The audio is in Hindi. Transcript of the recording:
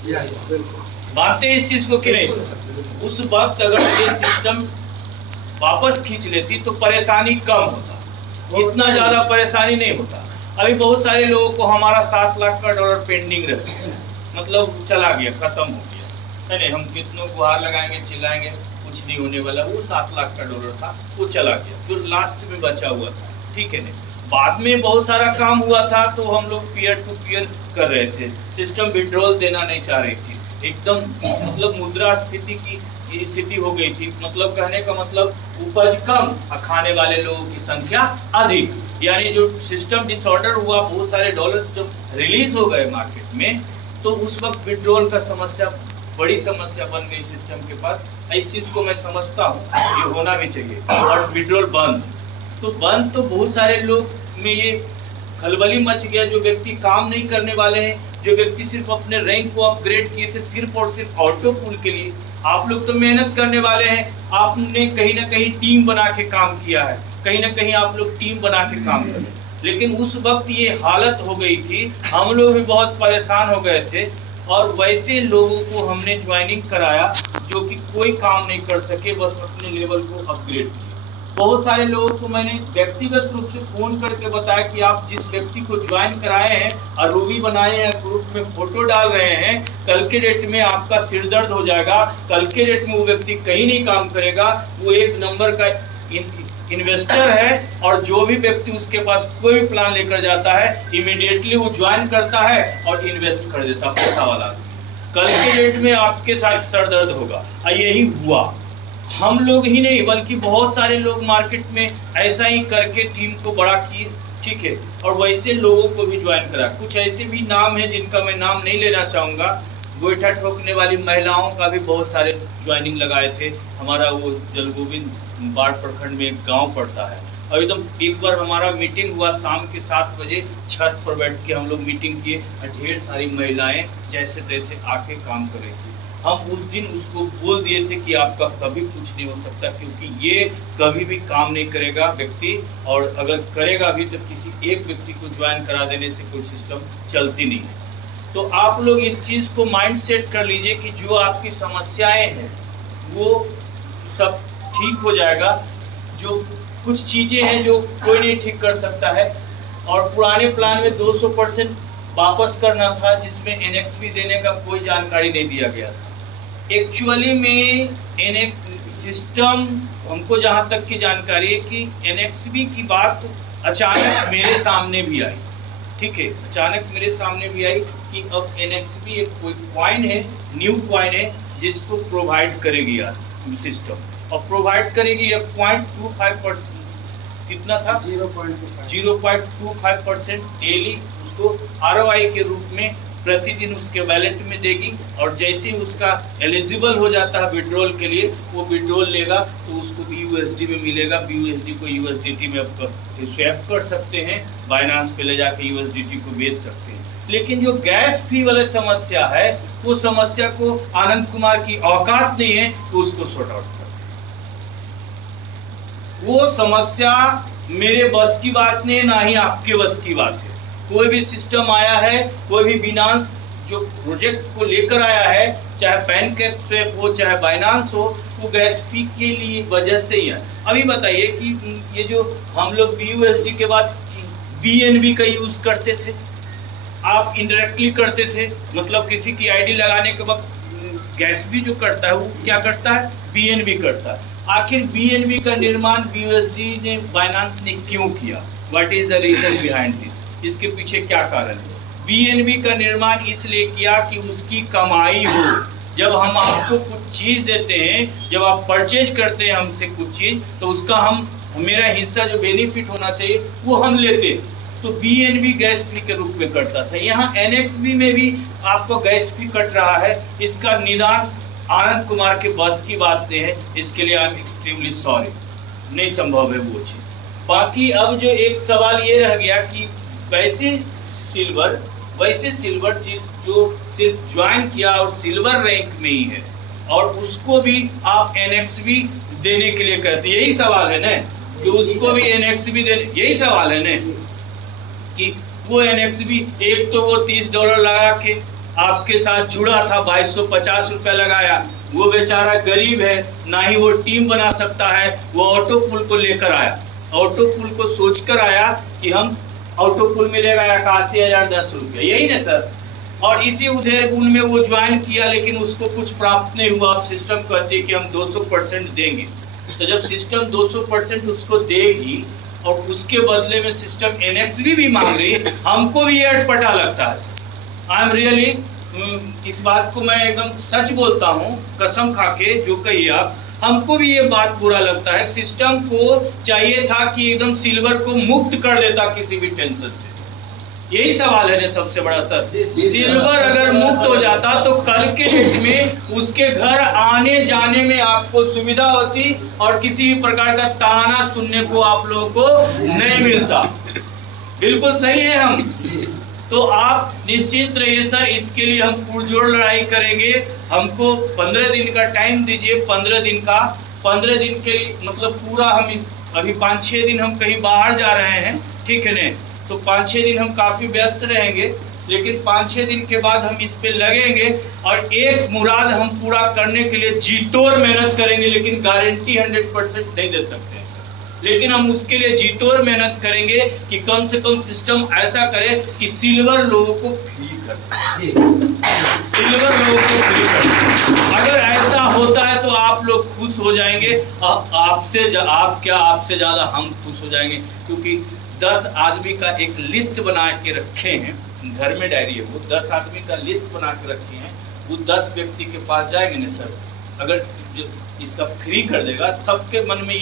मानते हैं इस चीज को कि नहीं? उस वक्त अगर ये सिस्टम वापस खींच लेती तो परेशानी कम होता, इतना ज्यादा परेशानी नहीं होता। अभी बहुत सारे लोगों को हमारा 7 लाख का डॉलर पेंडिंग रहता है, मतलब चला गया, खत्म हो गया है नहीं। हम कितनों गुहार लगाएंगे, चिल्लाएंगे, कुछ नहीं होने वाला। वो 7 लाख का डॉलर था, वो चला गया, जो लास्ट में बचा हुआ था, ठीक है नहीं। बाद में बहुत सारा काम हुआ था तो हम लोग पीयर टू पीयर कर रहे थे, सिस्टम विड्रॉल देना नहीं चाह रही थी, एकदम मतलब मुद्रास्फीति की स्थिति हो गई थी। मतलब कहने का मतलब उपज कम और खाने वाले लोगों की संख्या अधिक, यानी जो सिस्टम डिसऑर्डर हुआ, बहुत सारे डॉलर्स जब रिलीज हो गए मार्केट में, तो उस वक्त विड्रॉल का समस्या बड़ी समस्या बन गई सिस्टम के पास। इस चीज को मैं समझता हूँ, ये होना भी चाहिए। और विड्रॉल बंद तो बहुत सारे लोग में ये खलबली मच गया। जो व्यक्ति काम नहीं करने वाले हैं, जो व्यक्ति सिर्फ अपने रैंक को अपग्रेड किए थे सिर्फ और सिर्फ ऑटो पूल के लिए, आप लोग तो मेहनत करने वाले हैं, आपने कहीं ना कहीं टीम बना के काम किया है, कहीं ना कहीं आप लोग टीम बना के काम कर रहे, लेकिन उस वक्त ये हालत हो गई थी, हम लोग भी बहुत परेशान हो गए थे। और वैसे लोगों को हमने ज्वाइनिंग कराया जो कि कोई काम नहीं कर सके, बस अपने लेवल को अपग्रेड किए। बहुत सारे लोगों को मैंने व्यक्तिगत रूप से फोन करके बताया कि आप जिस व्यक्ति को ज्वाइन कराए हैं और रूबी बनाए हैं, ग्रुप में फोटो डाल रहे हैं, कल के डेट में आपका सिर दर्द हो जाएगा, कल के डेट में वो व्यक्ति कहीं नहीं काम करेगा, वो एक नंबर का इन्वेस्टर है। और जो भी व्यक्ति उसके पास कोई भी प्लान लेकर जाता है, इमीडिएटली वो ज्वाइन करता है और इन्वेस्ट कर देता, पैसा वाला। कल के डेट में आपके साथ सर दर्द होगा। और यही हुआ, हम लोग ही नहीं बल्कि बहुत सारे लोग मार्केट में ऐसा ही करके टीम को बड़ा किए, ठीक है, और वैसे लोगों को भी ज्वाइन करा। कुछ ऐसे भी नाम है जिनका मैं नाम नहीं लेना चाहूँगा, गोईठा ठोकने वाली महिलाओं का भी बहुत सारे ज्वाइनिंग लगाए थे। हमारा वो जलगोविंद बाढ़ प्रखंड में एक गांव पड़ता है, और एकदम एक बार हमारा मीटिंग हुआ शाम के 7 बजे, छत पर बैठ के हम लोग मीटिंग किए, और ढेर सारी महिलाएं जैसे तैसे आके काम कर रही थी। हम उस दिन उसको बोल दिए थे कि आपका कभी कुछ नहीं हो सकता, क्योंकि ये कभी भी काम नहीं करेगा व्यक्ति, और अगर करेगा भी तो किसी एक व्यक्ति को ज्वाइन करा देने से कोई सिस्टम चलती नहीं है। तो आप लोग इस चीज़ को माइंड सेट कर लीजिए कि जो आपकी समस्याएं हैं वो सब ठीक हो जाएगा। जो कुछ चीज़ें हैं जो कोई नहीं ठीक कर सकता है, और पुराने प्लान में 200% वापस करना था, जिसमें NXP देने का कोई जानकारी नहीं दिया गया था। एक्चुअली में सिस्टम, हमको जहाँ तक की जानकारी है कि NXP की बात अचानक मेरे सामने भी आई, ठीक है, अचानक मेरे सामने भी आई कि अब NXP एक कोई कॉइन है, न्यू कॉइन है, जिसको प्रोवाइड करेगी यार सिस्टम, और प्रोवाइड करेगी अब 0.25%, कितना था 0.25% डेली उसको ROI के रूप में प्रतिदिन उसके वैलेट में देगी। और जैसे ही उसका एलिजिबल हो जाता है विड्रॉल के लिए, वो विड्रॉल लेगा तो उसको BUSD में मिलेगा। BUSD को USDT में आप स्वैप कर सकते हैं, बाइनांस पे ले जाके USDT को बेच सकते हैं। लेकिन जो गैस फी वाली समस्या है, वो समस्या को आनंद कुमार की औकात नहीं है तो उसको सॉर्ट आउट कर। वो समस्या मेरे बस की बात नहीं, ना ही आपके बस की बात है। कोई भी सिस्टम आया है, कोई भी बिनांस जो प्रोजेक्ट को लेकर आया है, चाहे पैनकेक हो चाहे बाइनांस हो, वो गैस फी के लिए वजह से ही है। अभी बताइए कि ये जो हम लोग BUSD के बाद BNB का यूज़ करते थे, आप इनडायरेक्टली करते थे, मतलब किसी की ID लगाने के वक्त गैस भी जो करता है वो क्या करता है, BNB करता है। आखिर BNB का निर्माण BUSD ने, बाइनांस ने क्यों किया? What is the reason behind this? इसके पीछे क्या कारण है? BNB का निर्माण इसलिए किया कि उसकी कमाई हो। जब हम आपको कुछ चीज़ देते हैं, जब आप परचेज करते हैं हमसे कुछ चीज़, तो उसका मेरा हिस्सा जो बेनिफिट होना चाहिए वो हम लेते हैं। तो BNB गैस फी के रूप में करता था। यहाँ NXP में भी आपको गैस फी कट रहा है। इसका निदान आनंद कुमार के बस की बात नहीं है, इसके लिए आई एम एक्सट्रीमली सॉरी, नहीं संभव है वो चीज़। बाकी अब जो एक सवाल ये रह गया कि वैसे सिल्वर जो सिर्फ ज्वाइन किया और सिल्वर रैंक में ही है, और उसको भी आप NXP देने के लिए कहते, यही सवाल है ना कि उसको भी NXP देने, यही सवाल है ना कि वो NXP, एक तो वो $30 लगा के आपके साथ जुड़ा था, 2250 रुपया लगाया, वो बेचारा गरीब है, ना ही वो टीम बना सकता है, वो ऑटो पुल को लेकर आया, ऑटो पुल को सोचकर आया कि हम ऑटो पुल मिलेगा 81,010 रुपया, यही ना सर। और इसी उधेर पुल में वो ज्वाइन किया, लेकिन उसको कुछ प्राप्त नहीं हुआ। अब सिस्टम कहती है कि हम 200% देंगे। तो जब सिस्टम 200% उसको देगी और उसके बदले में सिस्टम एनएक्सबी भी मांग रही है, हमको भी ये अटपटा लगता है। आई एम रियली, इस बात को मैं एकदम सच बोलता हूँ, कसम खा के जो कही आप, हमको भी ये बात बुरा लगता है। सिस्टम को चाहिए था कि एकदम सिल्वर को मुक्त कर देता किसी भी टेंशन से। यही सवाल है ना सबसे बड़ा सर। सिल्वर अगर मुक्त हो जाता तो कल के डेट में उसके घर आने जाने में आपको सुविधा होती और किसी भी प्रकार का ताना सुनने को आप लोगों को नहीं मिलता। बिल्कुल सही है हम। तो आप निश्चित रहिए सर, इसके लिए हम पुरजोर लड़ाई करेंगे। हमको 15 दिन का टाइम दीजिए। 15 दिन का, 15 दिन के लिए मतलब पूरा हम इस अभी 5-6 दिन हम कहीं बाहर जा रहे हैं, ठीक है न, तो 5-6 दिन हम काफ़ी व्यस्त रहेंगे, लेकिन 5-6 दिन के बाद हम इस पे लगेंगे और एक मुराद हम पूरा करने के लिए जी तोड़ मेहनत करेंगे। लेकिन गारंटी 100% नहीं दे सकते हैं, लेकिन हम उसके लिए जी तोड़ मेहनत करेंगे कि कम से कम सिस्टम ऐसा करे कि सिल्वर लोगों को फ्री कर, सिल्वर लोगों को फ्री कर। अगर ऐसा होता है तो आप लोग खुश हो जाएंगे। आपसे ज़्यादा हम खुश हो जाएंगे, क्योंकि 10 आदमी का एक लिस्ट बना के रखे हैं, घर में डायरी है, वो 10 आदमी का लिस्ट बना के रखे हैं। वो 10 व्यक्ति के पास जाएंगे ना सर, अगर जो इसका फ्री कर देगा, सबके मन में